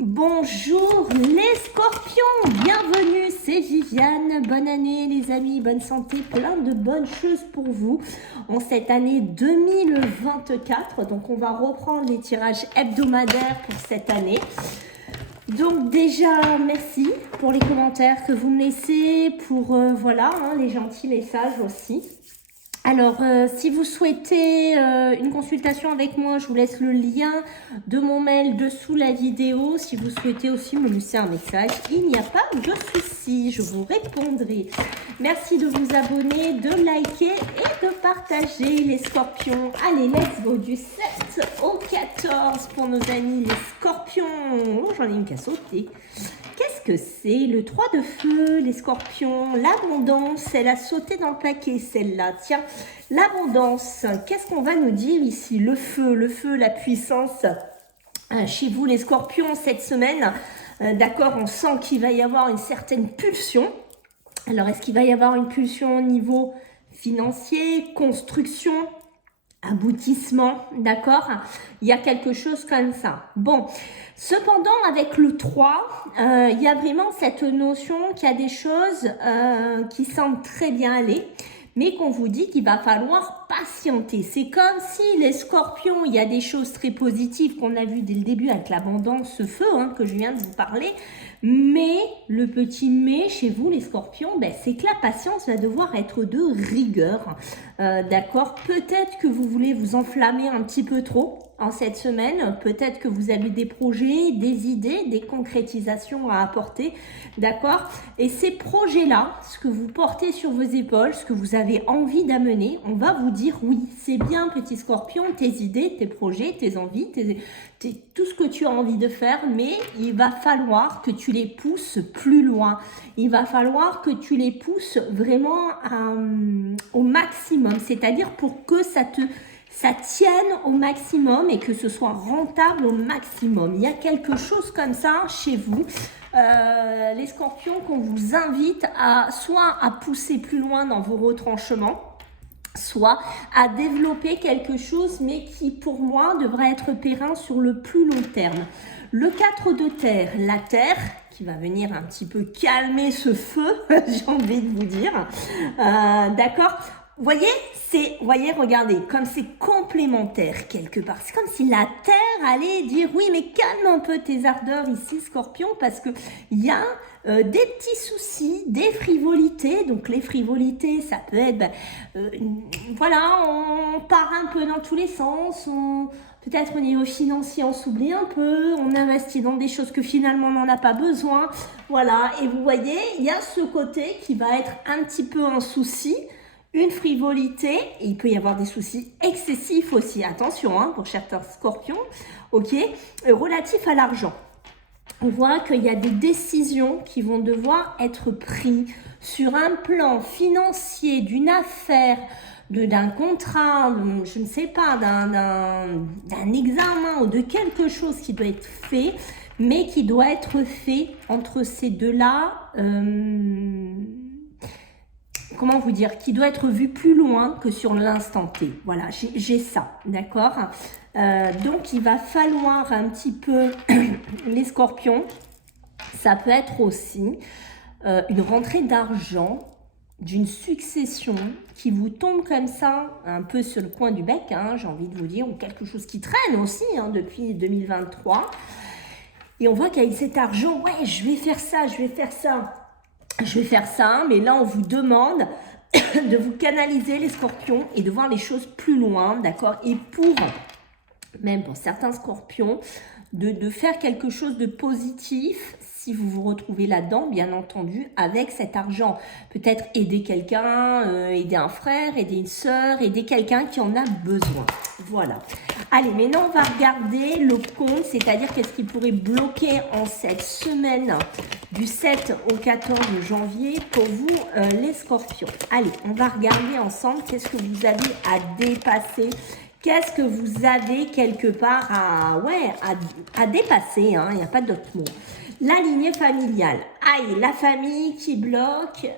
Bonjour les scorpions, bienvenue, c'est Viviane, bonne année les amis, bonne santé, plein de bonnes choses pour vous en cette année 2024. Donc on va reprendre les tirages hebdomadaires pour cette année. Donc déjà merci pour les commentaires que vous me laissez, pour les gentils messages aussi. Alors, si vous souhaitez une consultation avec moi, je vous laisse le lien de mon mail dessous la vidéo. Si vous souhaitez aussi me laisser un message, il n'y a pas de souci, je vous répondrai. Merci de vous abonner, de liker et de partager les scorpions. Allez, let's go du 7 au 14 pour nos amis les scorpions. Oh, j'en ai une qui a sauté. Qu'est-ce que c'est? Le 3 de feu, les scorpions, l'abondance, elle a sauté dans le paquet celle-là. Tiens, l'abondance, qu'est-ce qu'on va nous dire ici? Le feu, la puissance. Chez vous les scorpions cette semaine, d'accord, on sent qu'il va y avoir une certaine pulsion. Alors, est-ce qu'il va y avoir une pulsion au niveau financier, construction, aboutissement, d'accord? Il y a quelque chose comme ça. Bon, cependant, avec le 3, il y a vraiment cette notion qu'il y a des choses qui semblent très bien aller, mais qu'on vous dit qu'il va falloir patienter. C'est comme si les scorpions, il y a des choses très positives qu'on a vues dès le début avec l'abondance, ce feu que je viens de vous parler, mais le petit mais chez vous les scorpions, c'est que la patience va devoir être de rigueur, d'accord? Peut-être que vous voulez vous enflammer un petit peu trop en cette semaine, peut-être que vous avez des projets, des idées, des concrétisations à apporter, d'accord? Et ces projets-là, ce que vous portez sur vos épaules, ce que vous avez envie d'amener, on va vous dire oui, c'est bien petit scorpion, tes idées, tes projets, tes envies, tout ce que tu as envie de faire, mais il va falloir que tu les pousses plus loin. Il va falloir que tu les pousses vraiment au maximum, c'est-à-dire pour que ça tienne au maximum et que ce soit rentable au maximum. Il y a quelque chose comme ça chez vous, les scorpions, qu'on vous invite soit à pousser plus loin dans vos retranchements, soit à développer quelque chose, mais qui, pour moi, devrait être périn sur le plus long terme. Le 4 de terre, la terre, qui va venir un petit peu calmer ce feu, j'ai envie de vous dire, d'accord? Voyez, regardez, comme c'est complémentaire quelque part. C'est comme si la Terre allait dire, oui, mais calme un peu tes ardeurs ici, Scorpion, parce que il y a des petits soucis, des frivolités. Donc les frivolités, ça peut être, on part un peu dans tous les sens, peut-être au niveau financier, on s'oublie un peu, on investit dans des choses que finalement on n'en a pas besoin. Voilà, et vous voyez, il y a ce côté qui va être un petit peu un souci, une frivolité, et il peut y avoir des soucis excessifs aussi, attention, pour certains scorpions, ok, relatif à l'argent. On voit qu'il y a des décisions qui vont devoir être prises sur un plan financier, d'une affaire, d'un contrat, je ne sais pas, d'un examen ou de quelque chose qui doit être fait, mais qui doit être fait entre ces deux-là, comment vous dire, qui doit être vu plus loin que sur l'instant T. Voilà, j'ai ça, d'accord? Donc, il va falloir un petit peu, les scorpions, ça peut être aussi une rentrée d'argent, d'une succession qui vous tombe comme ça, un peu sur le coin du bec, j'ai envie de vous dire, ou quelque chose qui traîne aussi depuis 2023. Et on voit qu'avec cet argent, ouais, je vais faire ça, mais là, on vous demande de vous canaliser, les scorpions, et de voir les choses plus loin, d'accord? Et même pour certains scorpions, de faire quelque chose de positif, si vous vous retrouvez là-dedans, bien entendu, avec cet argent. Peut-être aider quelqu'un, aider un frère, aider une sœur, aider quelqu'un qui en a besoin. Voilà. Allez, maintenant, on va regarder le compte, c'est-à-dire qu'est-ce qui pourrait bloquer en cette semaine du 7 au 14 janvier pour vous, les scorpions. Allez, on va regarder ensemble qu'est-ce que vous avez à dépasser. Qu'est-ce que vous avez quelque part à dépasser, il n'y a pas d'autre mot. La lignée familiale. Aïe, la famille qui bloque.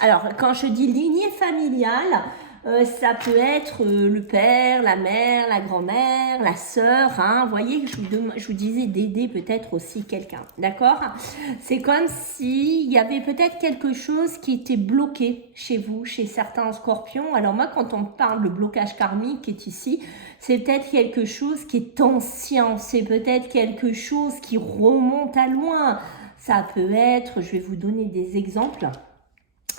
Alors, quand je dis lignée familiale, Ça peut être le père, la mère, la grand-mère, la sœur. Hein. Vous voyez, je vous disais d'aider peut-être aussi quelqu'un. D'accord? C'est comme s'il y avait peut-être quelque chose qui était bloqué chez vous, chez certains scorpions. Alors moi, quand on parle de blocage karmique qui est ici, c'est peut-être quelque chose qui est ancien. C'est peut-être quelque chose qui remonte à loin. Ça peut être, je vais vous donner des exemples.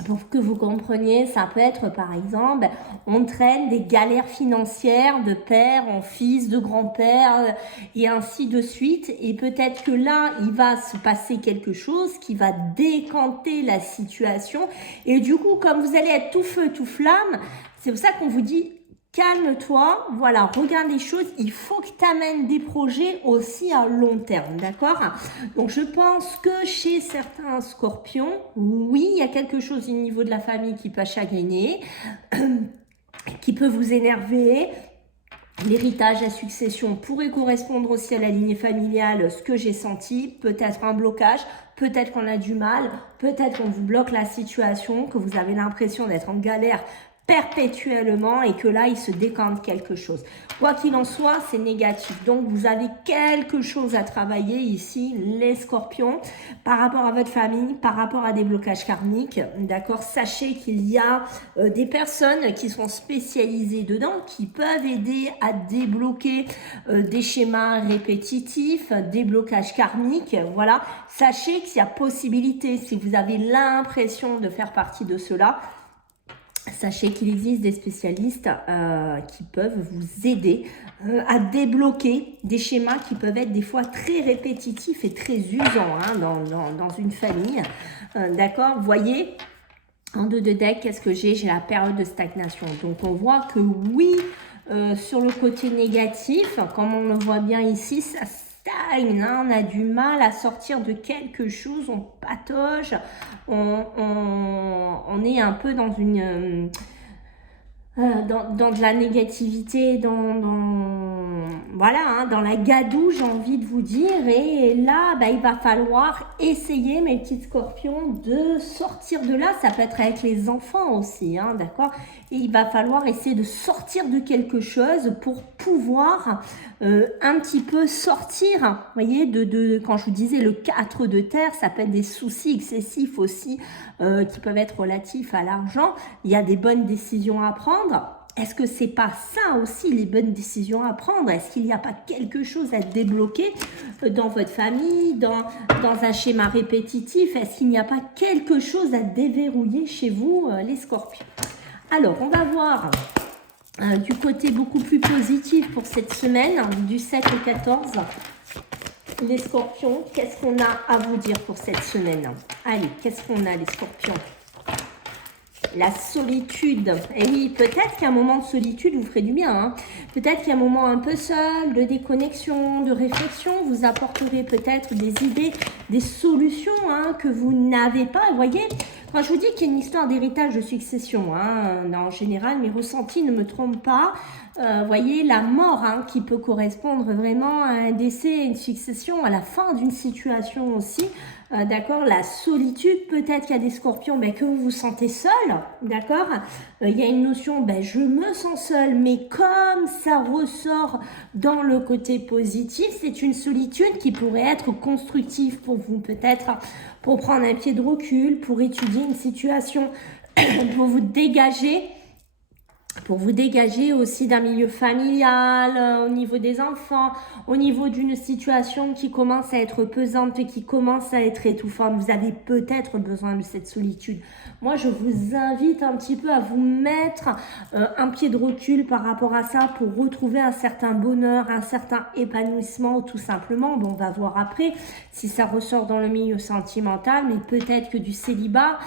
Pour que vous compreniez, ça peut être par exemple, on traîne des galères financières de père en fils, de grand-père et ainsi de suite. Et peut-être que là, il va se passer quelque chose qui va décanter la situation. Et du coup, comme vous allez être tout feu, tout flamme, c'est pour ça qu'on vous dit calme-toi, voilà, regarde les choses, il faut que tu amènes des projets aussi à long terme, d'accord? Donc je pense que chez certains scorpions, oui, il y a quelque chose au niveau de la famille qui peut chagriner, qui peut vous énerver. L'héritage, la succession pourrait correspondre aussi à la lignée familiale, ce que j'ai senti, peut-être un blocage, peut-être qu'on a du mal, peut-être qu'on vous bloque la situation, que vous avez l'impression d'être en galère perpétuellement et que là, il se décante quelque chose. Quoi qu'il en soit, c'est négatif. Donc, vous avez quelque chose à travailler ici, les scorpions, par rapport à votre famille, par rapport à des blocages karmiques. D'accord? Sachez qu'il y a des personnes qui sont spécialisées dedans, qui peuvent aider à débloquer des schémas répétitifs, des blocages karmiques. Voilà. Sachez qu'il y a possibilité, si vous avez l'impression de faire partie de cela, sachez qu'il existe des spécialistes qui peuvent vous aider à débloquer des schémas qui peuvent être des fois très répétitifs et très usants hein, dans une famille. D'accord? Vous voyez, en deux de deck, qu'est-ce que j'ai? J'ai la période de stagnation. Donc, on voit que oui, sur le côté négatif, comme on le voit bien ici, ça stagne, hein, on a du mal à sortir de quelque chose, on patauge, on est un peu dans une... dans de la négativité, voilà, hein, dans la gadoue, j'ai envie de vous dire. Et là, bah, il va falloir essayer, mes petits scorpions, de sortir de là. Ça peut être avec les enfants aussi, hein, d'accord? Et il va falloir essayer de sortir de quelque chose pour pouvoir un petit peu sortir. Vous voyez, quand je vous disais le 4 de terre, ça peut être des soucis excessifs aussi qui peuvent être relatifs à l'argent. Il y a des bonnes décisions à prendre. Est-ce que c'est pas ça aussi les bonnes décisions à prendre? Est-ce qu'il n'y a pas quelque chose à débloquer dans votre famille, dans un schéma répétitif? Est-ce qu'il n'y a pas quelque chose à déverrouiller chez vous, les scorpions? Alors, on va voir du côté beaucoup plus positif pour cette semaine, du 7 au 14. Les scorpions, qu'est-ce qu'on a à vous dire pour cette semaine? Allez, qu'est-ce qu'on a, les scorpions? La solitude. Et oui, peut-être qu'un moment de solitude vous ferait du bien. Hein. Peut-être qu'un moment un peu seul, de déconnexion, de réflexion, vous apporterez peut-être des idées, des solutions hein, que vous n'avez pas. Vous voyez, quand je vous dis qu'il y a une histoire d'héritage de succession, hein, en général, mes ressentis ne me trompent pas. Voyez, la mort hein, qui peut correspondre vraiment à un décès, à une succession, à la fin d'une situation aussi. D'accord, la solitude, peut-être qu'il y a des scorpions mais que vous vous sentez seul, d'accord. Il y a une notion, je me sens seul, mais comme ça ressort dans le côté positif, c'est une solitude qui pourrait être constructive pour vous, peut-être pour prendre un pied de recul, pour étudier une situation, pour vous dégager aussi d'un milieu familial, au niveau des enfants, au niveau d'une situation qui commence à être pesante et qui commence à être étouffante. Vous avez peut-être besoin de cette solitude. Moi, je vous invite un petit peu à vous mettre un pied de recul par rapport à ça pour retrouver un certain bonheur, un certain épanouissement, tout simplement. Bon, on va voir après si ça ressort dans le milieu sentimental, mais peut-être que du célibat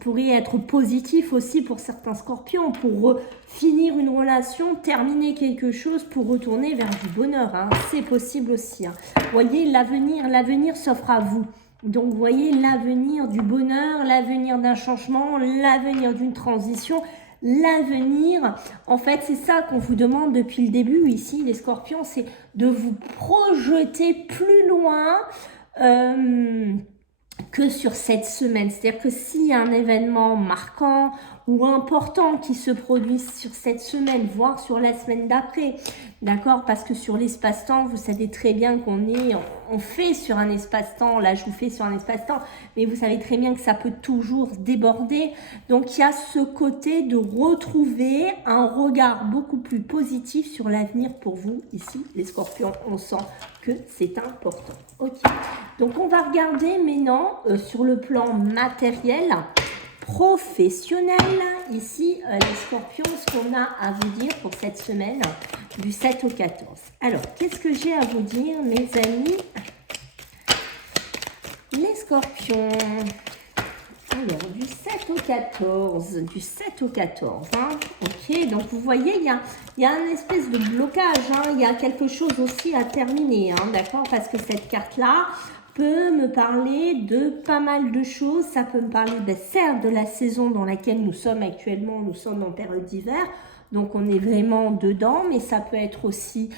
pourrait être positif aussi pour certains scorpions, pour finir une relation, terminer quelque chose pour retourner vers du bonheur. Hein. C'est possible aussi. Hein. Voyez, l'avenir s'offre à vous. Donc, vous voyez, l'avenir du bonheur, l'avenir d'un changement, l'avenir d'une transition, l'avenir. En fait, c'est ça qu'on vous demande depuis le début ici, les scorpions, c'est de vous projeter plus loin que sur cette semaine. C'est-à-dire que s'il y a un événement marquant ou importants qui se produisent sur cette semaine, voire sur la semaine d'après. D'accord? Parce que sur l'espace-temps, vous savez très bien on fait sur un espace-temps, là je vous fais sur un espace-temps, mais vous savez très bien que ça peut toujours déborder. Donc il y a ce côté de retrouver un regard beaucoup plus positif sur l'avenir pour vous, ici les scorpions, on sent que c'est important. Ok, donc on va regarder maintenant sur le plan matériel, professionnel, ici les scorpions, ce qu'on a à vous dire pour cette semaine du 7 au 14. Alors, qu'est-ce que j'ai à vous dire, mes amis? Les scorpions, alors du 7 au 14, du 7 au 14, hein. Ok, donc vous voyez, il y a un espèce de blocage, hein. Il y a quelque chose aussi à terminer, hein, d'accord, parce que cette carte-là peut me parler de pas mal de choses. Ça peut me parler, certes, de la saison dans laquelle nous sommes actuellement. Nous sommes en période d'hiver, donc on est vraiment dedans, mais ça peut être aussi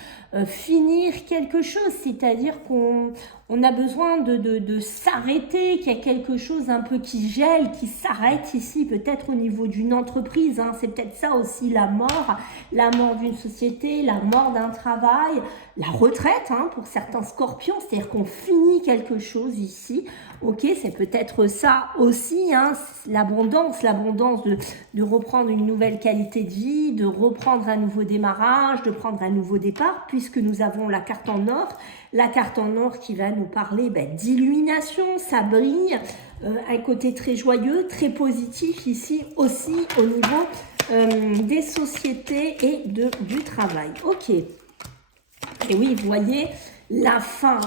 finir quelque chose, c'est-à-dire qu'on a besoin de s'arrêter, qu'il y a quelque chose un peu qui gèle, qui s'arrête ici, peut-être au niveau d'une entreprise, hein. C'est peut-être ça aussi la mort d'une société, la mort d'un travail, la retraite, hein, pour certains scorpions, c'est-à-dire qu'on finit quelque chose ici. Ok, c'est peut-être ça aussi, hein, l'abondance de reprendre une nouvelle qualité de vie, de reprendre un nouveau démarrage, de prendre un nouveau départ, puisque nous avons la carte en or qui va nous parler d'illumination, ça brille, un côté très joyeux, très positif ici aussi au niveau des sociétés et du travail. Ok, et oui, vous voyez, la fin.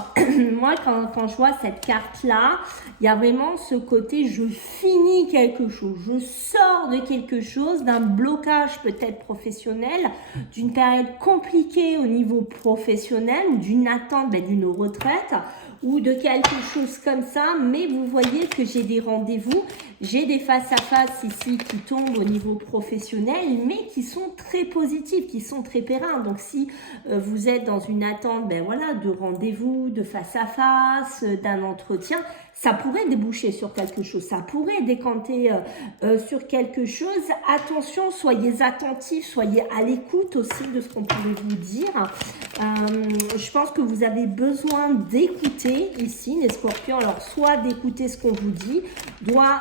Moi, quand je vois cette carte-là, il y a vraiment ce côté, je finis quelque chose, je sors de quelque chose, d'un blocage peut-être professionnel, d'une période compliquée au niveau professionnel, ou d'une attente d'une retraite, ou de quelque chose comme ça, mais vous voyez que j'ai des rendez-vous, j'ai des face-à-face ici qui tombent au niveau professionnel, mais qui sont très positifs, qui sont très pérennes. Donc si vous êtes dans une attente voilà, de rendez-vous, de face-à-face, d'un entretien, ça pourrait déboucher sur quelque chose, ça pourrait décanter sur quelque chose. Attention, soyez attentifs, soyez à l'écoute aussi de ce qu'on pourrait vous dire. Je pense que vous avez besoin d'écouter ici, les scorpions. Alors, soit d'écouter ce qu'on vous dit,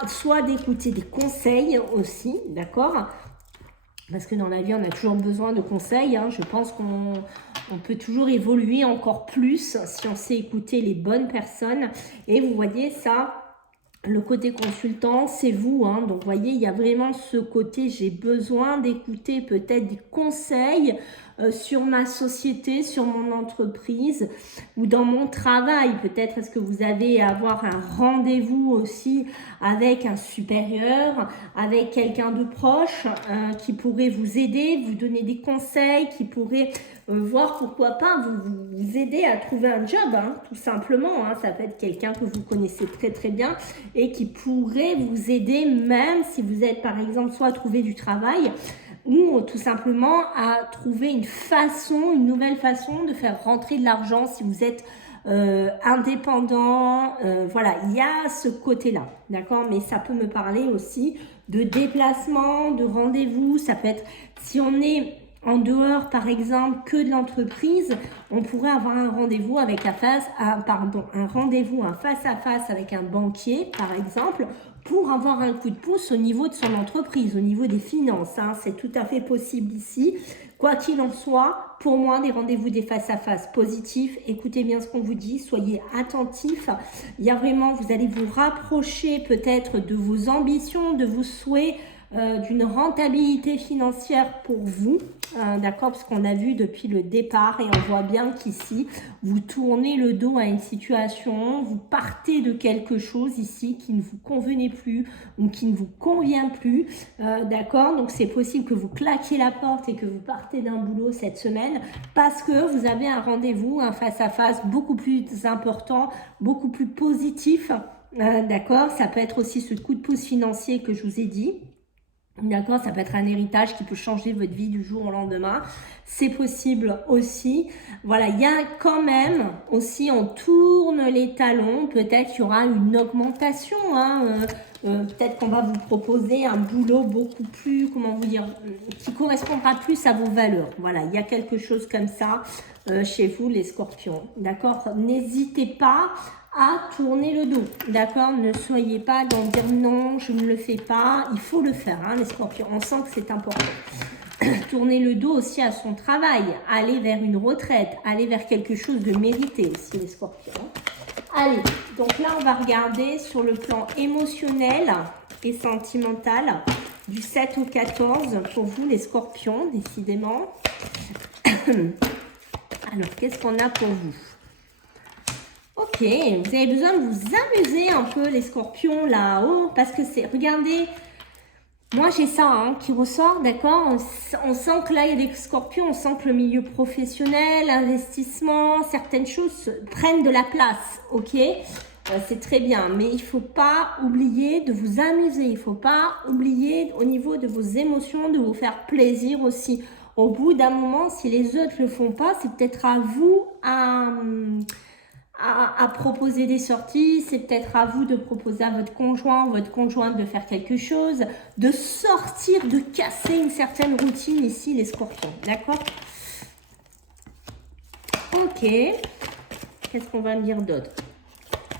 soit d'écouter des conseils aussi, d'accord ? Parce que dans la vie, on a toujours besoin de conseils, hein. Je pense qu'on peut toujours évoluer encore plus si on sait écouter les bonnes personnes. Et vous voyez ça, le côté consultant, c'est vous, hein. Donc, vous voyez, il y a vraiment ce côté, j'ai besoin d'écouter peut-être des conseils sur ma société, sur mon entreprise ou dans mon travail. Peut-être est-ce que vous avez à avoir un rendez-vous aussi avec un supérieur, avec quelqu'un de proche qui pourrait vous aider, vous donner des conseils, qui pourrait voir pourquoi pas vous aider à trouver un job, hein, tout simplement. Hein. Ça peut être quelqu'un que vous connaissez très très bien et qui pourrait vous aider même si vous êtes par exemple soit à trouver du travail ou tout simplement à trouver une nouvelle façon de faire rentrer de l'argent si vous êtes indépendant. Voilà, il y a ce côté-là, d'accord? Mais ça peut me parler aussi de déplacement, de rendez-vous. Ça peut être, si on est en dehors, par exemple, que de l'entreprise, on pourrait avoir un rendez-vous avec un face-à-face avec un banquier, par exemple, pour avoir un coup de pouce au niveau de son entreprise, au niveau des finances. Hein. C'est tout à fait possible ici. Quoi qu'il en soit, pour moi, des rendez-vous, des face-à-face positifs. Écoutez bien ce qu'on vous dit, soyez attentifs. Il y a vraiment, vous allez vous rapprocher peut-être de vos ambitions, de vos souhaits, d'une rentabilité financière pour vous, d'accord, parce qu'on a vu depuis le départ et on voit bien qu'ici vous tournez le dos à une situation, vous partez de quelque chose ici qui ne vous convenait plus ou qui ne vous convient plus, d'accord, donc c'est possible que vous claquiez la porte et que vous partez d'un boulot cette semaine parce que vous avez un rendez-vous, un face-à-face beaucoup plus important, beaucoup plus positif, d'accord, ça peut être aussi ce coup de pouce financier que je vous ai dit. D'accord, ça peut être un héritage qui peut changer votre vie du jour au lendemain. C'est possible aussi. Voilà, il y a quand même aussi, on tourne tourne les talons, peut-être qu'il y aura une augmentation, hein, peut-être qu'on va vous proposer un boulot beaucoup plus, comment vous dire, qui correspondra plus à vos valeurs. Voilà, il y a quelque chose comme ça chez vous, les scorpions. D'accord? N'hésitez pas à tourner le dos. D'accord? Ne soyez pas dans dire non, je ne le fais pas. Il faut le faire, hein, les scorpions. On sent que c'est important. Tourner le dos aussi à son travail. Aller vers une retraite. Aller vers quelque chose de mérité aussi, les scorpions. Allez, donc là, on va regarder sur le plan émotionnel et sentimental du 7 au 14 pour vous, les scorpions, décidément. Alors, qu'est-ce qu'on a pour vous? Ok, vous avez besoin de vous amuser un peu, les scorpions, là-haut, parce que c'est, regardez, moi j'ai ça hein, qui ressort, d'accord, on sent que là, il y a des scorpions, on sent que le milieu professionnel, investissement, certaines choses prennent de la place, ok, c'est très bien, mais il ne faut pas oublier de vous amuser, il ne faut pas oublier au niveau de vos émotions, de vous faire plaisir aussi. Au bout d'un moment, si les autres ne le font pas, c'est peut-être à vous à proposer des sorties, c'est peut-être à vous de proposer à votre conjointe de faire quelque chose, de sortir, de casser une certaine routine ici, les scorpions, d'accord? Ok, qu'est-ce qu'on va me dire d'autre?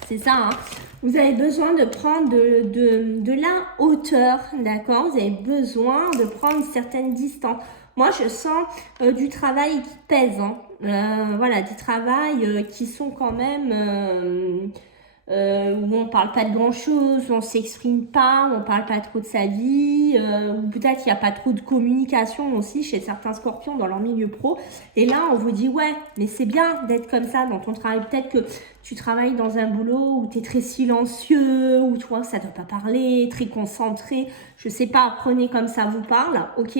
C'est ça, hein? Vous avez besoin de prendre de la hauteur, d'accord? Vous avez besoin de prendre une certaine distance. Moi, je sens du travail qui pèse, hein. Voilà, du travail qui sont quand même où on parle pas de grand chose, où on s'exprime pas, où on parle pas trop de sa vie, ou peut-être il n'y a pas trop de communication aussi chez certains scorpions dans leur milieu pro. Et là, on vous dit ouais, mais c'est bien d'être comme ça dans ton travail. Peut-être que tu travailles dans un boulot où tu es très silencieux, où tu vois ça ne doit pas parler, très concentré. Je sais pas, apprenez comme ça vous parle, ok?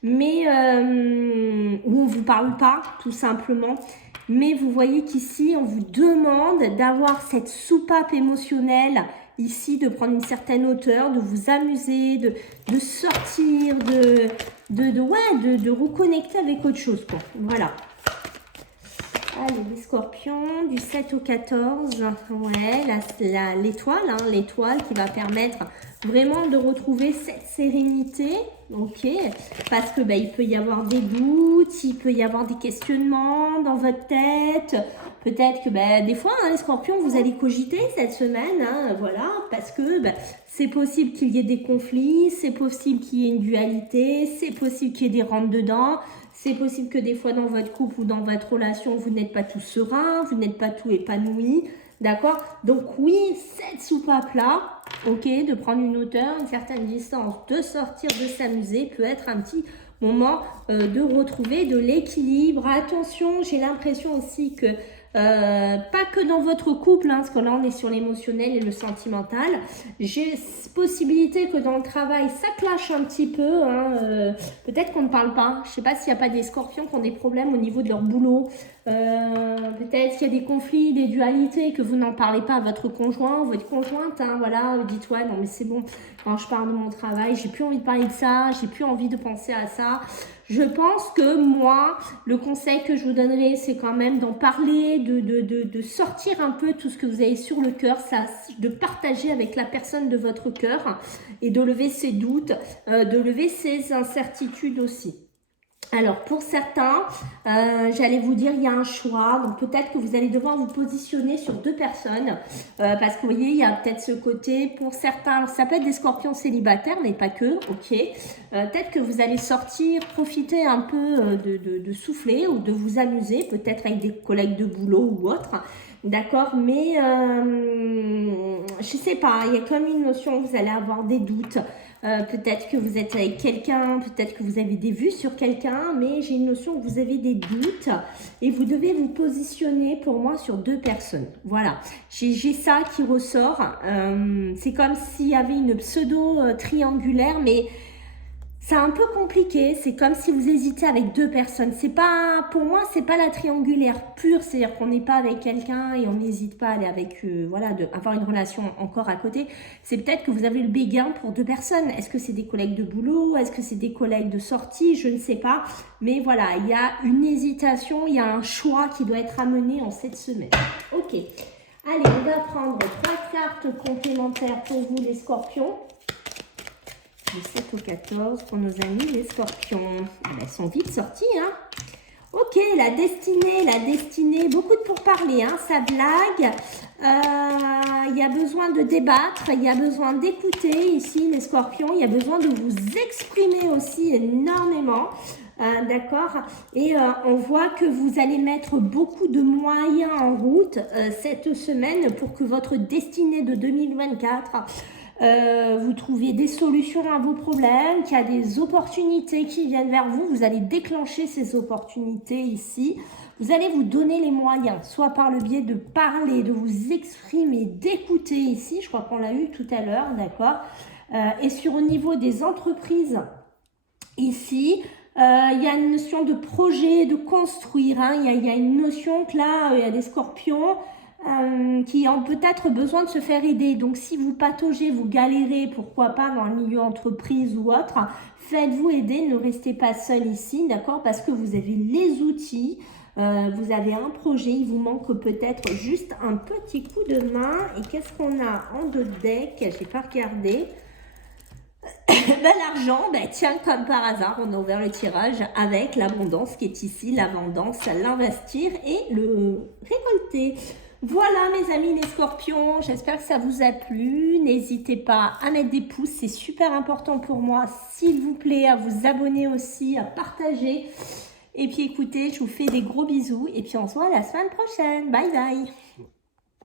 Mais où on vous parle pas, tout simplement. Mais vous voyez qu'ici, on vous demande d'avoir cette soupape émotionnelle, ici, de prendre une certaine hauteur, de vous amuser, de sortir, de reconnecter avec autre chose, quoi. Voilà. Allez, les scorpions, du 7 au 14, ouais, l'étoile, hein, l'étoile qui va permettre vraiment de retrouver cette sérénité, ok, parce que il peut y avoir des doutes, il peut y avoir des questionnements dans votre tête, peut-être que des fois, hein, les scorpions, vous allez cogiter cette semaine, hein, voilà, parce que c'est possible qu'il y ait des conflits, c'est possible qu'il y ait une dualité, c'est possible qu'il y ait des rentre-dedans. C'est possible que des fois dans votre couple ou dans votre relation, vous n'êtes pas tout serein, vous n'êtes pas tout épanoui, d'accord? Donc oui, cette soupape-là, ok, de prendre une hauteur, une certaine distance, de sortir, de s'amuser, peut être un petit moment de retrouver de l'équilibre. Attention, j'ai l'impression aussi que pas que dans votre couple, hein, parce que là on est sur l'émotionnel et le sentimental. J'ai possibilité que dans le travail ça clash un petit peu, hein, peut-être qu'on ne parle pas. Je sais pas s'il n'y a pas des scorpions qui ont des problèmes au niveau de leur boulot. Peut-être qu'il y a des conflits, des dualités, que vous n'en parlez pas à votre conjoint, votre conjointe, hein, voilà, dites ouais non mais c'est bon, quand je parle de mon travail, j'ai plus envie de parler de ça, j'ai plus envie de penser à ça. Je pense que moi, le conseil que je vous donnerai, c'est quand même d'en parler, de sortir un peu tout ce que vous avez sur le cœur, de partager avec la personne de votre cœur et de lever ses doutes, de lever ses incertitudes aussi. Alors, pour certains, j'allais vous dire, il y a un choix. Donc, peut-être que vous allez devoir vous positionner sur deux personnes. Parce que, vous voyez, il y a peut-être ce côté, pour certains, alors ça peut être des scorpions célibataires, mais pas que, ok. Peut-être que vous allez sortir, profiter un peu de souffler ou de vous amuser, peut-être avec des collègues de boulot ou autre. D'accord, mais je sais pas, il y a comme une notion où vous allez avoir des doutes. Peut-être que vous êtes avec quelqu'un, peut-être que vous avez des vues sur quelqu'un, mais j'ai une notion que vous avez des doutes et vous devez vous positionner pour moi sur deux personnes. Voilà, j'ai ça qui ressort. C'est comme s'il y avait une pseudo triangulaire, mais c'est un peu compliqué. C'est comme si vous hésitez avec deux personnes. C'est pas, pour moi, c'est pas la triangulaire pure. C'est-à-dire qu'on n'est pas avec quelqu'un et on n'hésite pas à aller avec, voilà, avoir une relation encore à côté. C'est peut-être que vous avez le béguin pour deux personnes. Est-ce que c'est des collègues de boulot? Est-ce que c'est des collègues de sortie? Je ne sais pas. Mais voilà, il y a une hésitation, il y a un choix qui doit être amené en cette semaine. Ok. Allez, on va prendre 3 cartes complémentaires pour vous les scorpions. Du 7 au 14 pour nos amis les scorpions. Elles sont vite sorties, hein. Ok, la destinée, beaucoup de pourparlers, hein, ça blague. Il y a besoin de débattre, il y a besoin d'écouter ici les scorpions, il y a besoin de vous exprimer aussi énormément. D'accord, et on voit que vous allez mettre beaucoup de moyens en route cette semaine pour que votre destinée de 2024 vous trouviez des solutions à vos problèmes, qu'il y a des opportunités qui viennent vers vous. Vous allez déclencher ces opportunités ici. Vous allez vous donner les moyens, soit par le biais de parler, de vous exprimer, d'écouter ici. Je crois qu'on l'a eu tout à l'heure, d'accord. Et sur au niveau des entreprises, ici, il y a une notion de projet, de construire. Hein. Il y a une notion que là, il y a des scorpions qui ont peut-être besoin de se faire aider. Donc, si vous pataugez, vous galérez, pourquoi pas dans le milieu entreprise ou autre, faites-vous aider, ne restez pas seul ici, d'accord? Parce que vous avez les outils, vous avez un projet, il vous manque peut-être juste un petit coup de main. Et qu'est-ce qu'on a en deux deck? J'ai pas regardé. Ben, l'argent, ben, tiens, comme par hasard, on a ouvert le tirage avec l'abondance qui est ici, l'abondance, l'investir et le récolter. Voilà mes amis les scorpions, j'espère que ça vous a plu. N'hésitez pas à mettre des pouces, c'est super important pour moi, s'il vous plaît, à vous abonner aussi, à partager. Et puis écoutez, je vous fais des gros bisous et puis on se voit la semaine prochaine. Bye bye.